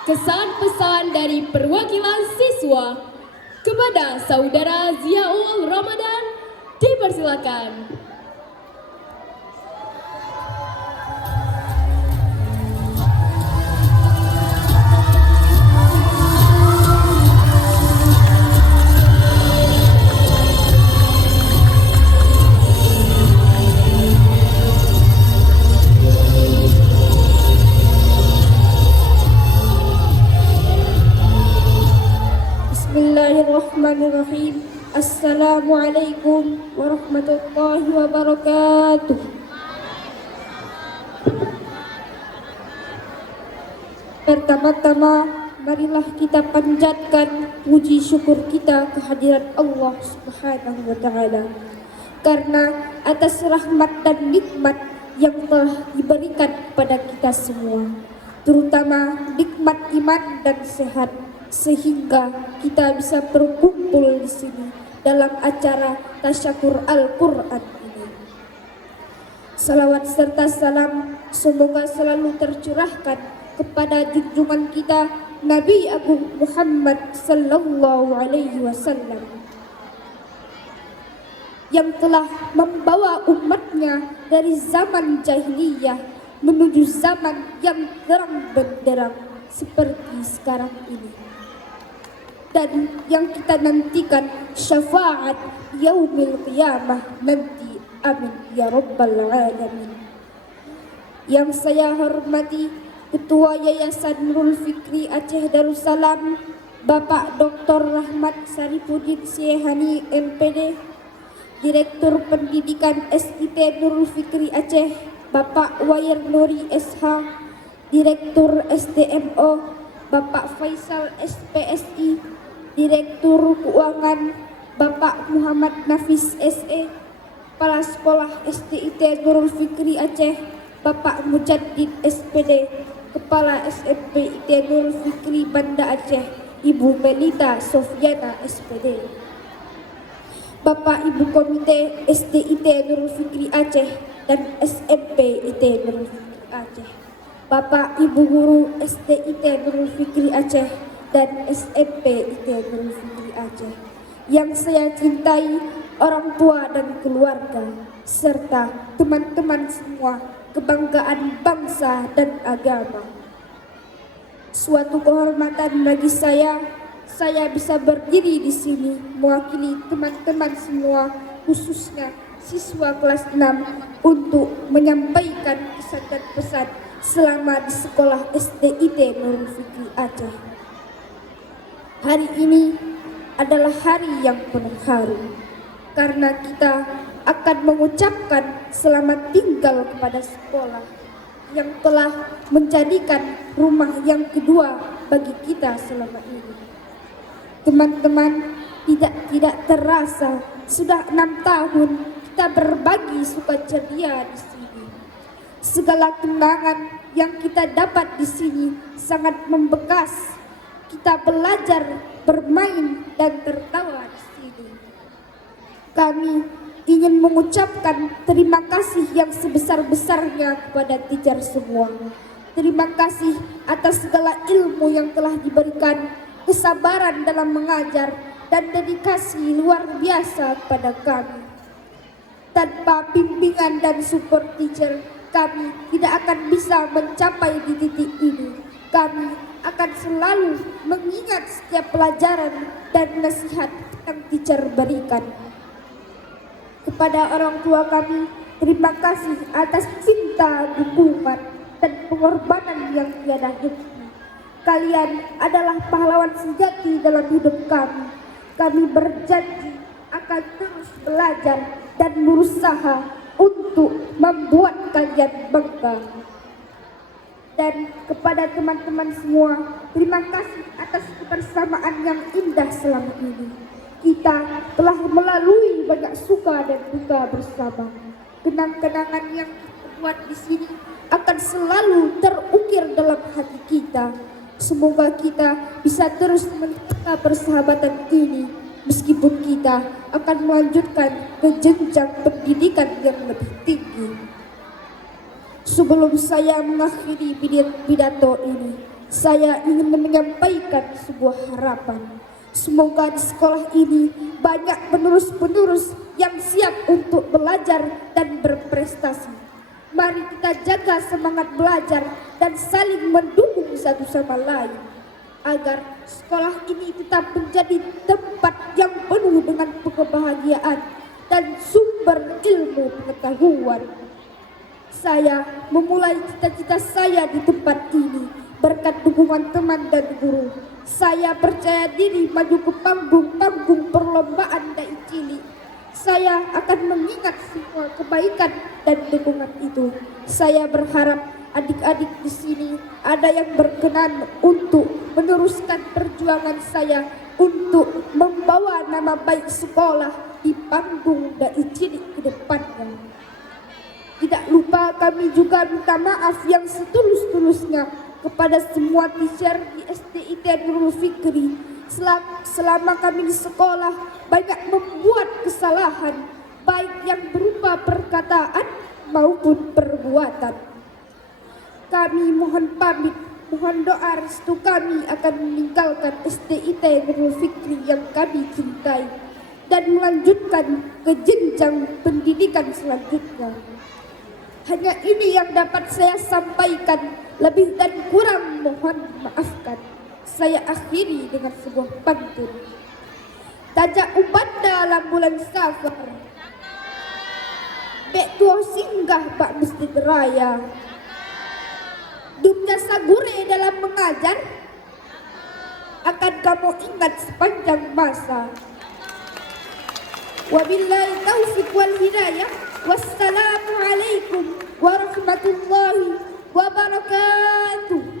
kesan pesan dari perwakilan siswa kepada Saudara Ziaul Ramadan dipersilakan. Bismillahirrahmanirrahim. Assalamualaikum warahmatullahi wabarakatuh. Pertama-tama, marilah kita panjatkan puji syukur kita kehadirat Allah Subhanahu wa Ta'ala, karena atas rahmat dan nikmat yang telah diberikan kepada kita semua, terutama nikmat iman dan sehat, sehingga kita bisa berkumpul di sini dalam acara tasyakur Al-Quran ini. Salawat serta salam semoga selalu tercurahkan kepada junjungan kita Nabi Agung Muhammad sallallahu alaihi wasallam yang telah membawa umatnya dari zaman jahiliyah menuju zaman yang terang benderang seperti sekarang ini, dan yang kita nantikan syafaat yaumil qiyamah nanti. Amin ya rabbal alamin. Yang saya hormati Ketua Yayasan Nurul Fikri Aceh Darussalam, Bapak Dr. Rahmat Saripudin Syehani MPD, Direktur Pendidikan SIT Nurul Fikri Aceh, Bapak Wayer Nuri SH, Direktur SDMO, Bapak Faisal SPSI, Direktur Keuangan Bapak Muhammad Nafis SE, Kepala Sekolah SDIT Nurul Fikri Aceh Bapak Mujaddid SPD, Kepala SMP IT Nurul Fikri Banda Aceh Ibu Melita Sofiana SPD, Bapak Ibu Komite SDIT Nurul Fikri Aceh dan SMP IT Nurul Fikri Aceh, Bapak Ibu Guru SDIT Nurul Fikri Aceh dan SMP IT Nurul Fikri Aceh yang saya cintai, orang tua dan keluarga, serta teman-teman semua, kebanggaan bangsa dan agama. Suatu kehormatan bagi saya bisa berdiri di sini mewakili teman-teman semua, khususnya siswa kelas 6, untuk menyampaikan pesan dan pesan selama di sekolah SDIT Nurul Fikri Aceh. Hari ini adalah hari yang penuh haru, karena kita akan mengucapkan selamat tinggal kepada sekolah yang telah menjadikan rumah yang kedua bagi kita selama ini. Teman-teman, tidak terasa sudah 6 tahun kita berbagi sukaceria di sini. Segala kenangan yang kita dapat di sini sangat membekas. Kita belajar, bermain dan tertawa di sini. Kami ingin mengucapkan terima kasih yang sebesar-besarnya kepada teacher semua. Terima kasih atas segala ilmu yang telah diberikan, kesabaran dalam mengajar, dan dedikasi luar biasa kepada kami. Tanpa bimbingan dan support teacher, kami tidak akan bisa mencapai di titik ini. Kami akan selalu mengingat setiap pelajaran dan nasihat yang teacher berikan. Kepada orang tua kami, terima kasih atas cinta, dukungan, dan pengorbanan yang tiada henti. Kalian adalah pahlawan sejati dalam hidup kami. Kami berjanji akan terus belajar dan berusaha untuk membuat kalian bangga. Dan kepada teman-teman semua, terima kasih atas kebersamaan yang indah selama ini. Kita telah melalui banyak suka dan duka bersama. Kenang-kenangan yang kita buat di sini akan selalu terukir dalam hati kita. Semoga kita bisa terus menjaga persahabatan ini, meskipun kita akan melanjutkan ke jenjang pendidikan yang lebih tinggi. Sebelum saya mengakhiri pidato ini, Saya ingin menyampaikan sebuah harapan. Semoga di sekolah ini banyak penerus-penerus yang siap untuk belajar dan berprestasi. Mari kita jaga semangat belajar dan saling mendukung satu sama lain, agar sekolah ini tetap menjadi tempat yang penuh dengan kebahagiaan dan sumber ilmu pengetahuan. Saya memulai cita-cita saya di tempat ini berkat dukungan teman dan guru. Saya percaya diri maju ke panggung-panggung perlombaan dai cilik. Saya akan mengingat semua kebaikan dan dukungan itu. Saya berharap adik-adik di sini ada yang berkenan untuk meneruskan perjuangan saya untuk membawa nama baik sekolah di panggung dai cilik ke depannya. Tidak lupa kami juga minta maaf yang setulus-tulusnya kepada semua teacher di SDIT Nurul Fikri. Selama kami di sekolah banyak membuat kesalahan, baik yang berupa perkataan maupun perbuatan. Kami mohon pamit, mohon doa restu kami akan meninggalkan SDIT Nurul Fikri yang kami cintai dan melanjutkan ke jenjang pendidikan selanjutnya. Hanya ini yang dapat saya sampaikan, lebih dan kurang mohon maafkan. Saya akhiri dengan sebuah pantun. Tajak ubanda dalam bulan Safar, bek tua singgah bak masjid raya. Dumnya sagure dalam mengajar, akan kamu ingat sepanjang masa. Wabillahi taufiq wal hidayah. Wassalamualaikum warahmatullahi wabarakatuh.